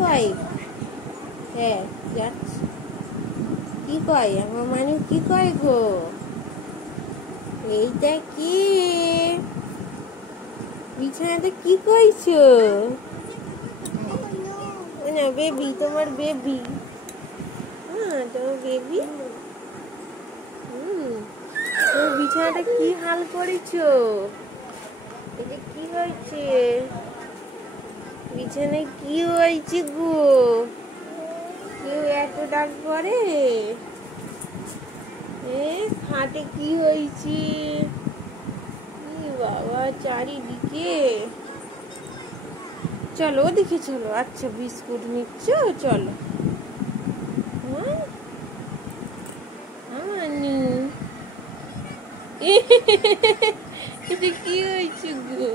কয়? হ্যাঁ যাচ্ছে। কি কয় আমার মানু, কি কয় গো? এইটা কি বিছানাতে কি কইছো? না বেবি, তোমার বেবি। হ্যাঁ তোমার বেবি। তুমি বিছানাটা কি হাল করেছো? এটা কি হয়েছে? বিছানায় কি হয়েছে গো? কেউ এত ডাক করে? খাটে কি হয়েছে? বাবা চারিদিকে। চলো ওদিকে চলো। আচ্ছা বিস্কুট নিচ্ছ, চলো। আমানি এটা কি হয়েছে গো?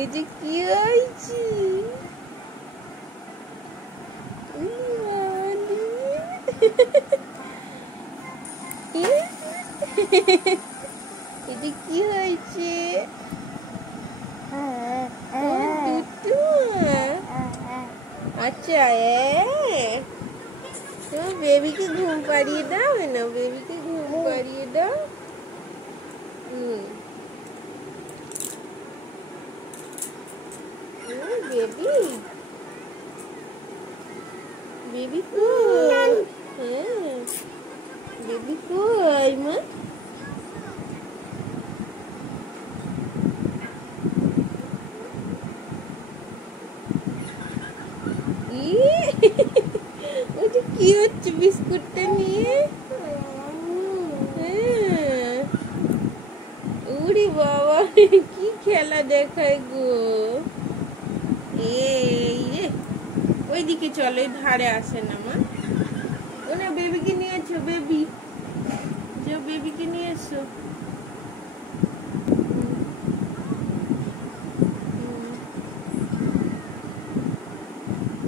এটা কি হয়েছে? এটা কি হয়েছে? আচ্ছা তোমার বেবিকে ঘুম পাড়িয়ে দাও না, বেবিকে ঘুম পাড়িয়ে দাও। বেবি, বেবি কই? হ্যাঁ বেবি কই মা? ওটা কি হচ্ছে বিস্কুটটা নিয়ে? উড়ি বাবা, কি খেলা দেখায় গো? ওইদিকে চলো, ধারে আসে না মা। ও না বেবিকে নিয়ে এসো, বেবি যাও, বেবিকে নিয়ে এসো।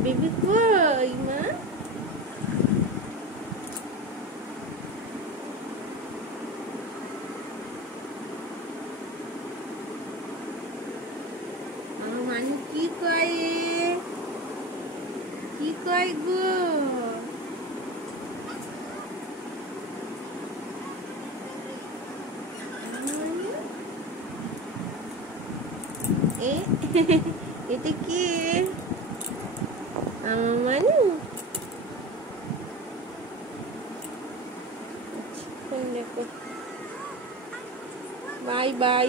বেবি কই মা? আমার মানু কি কয়? কি কয় গো? এটা কি আমার মানু? দেখো, বাই বাই।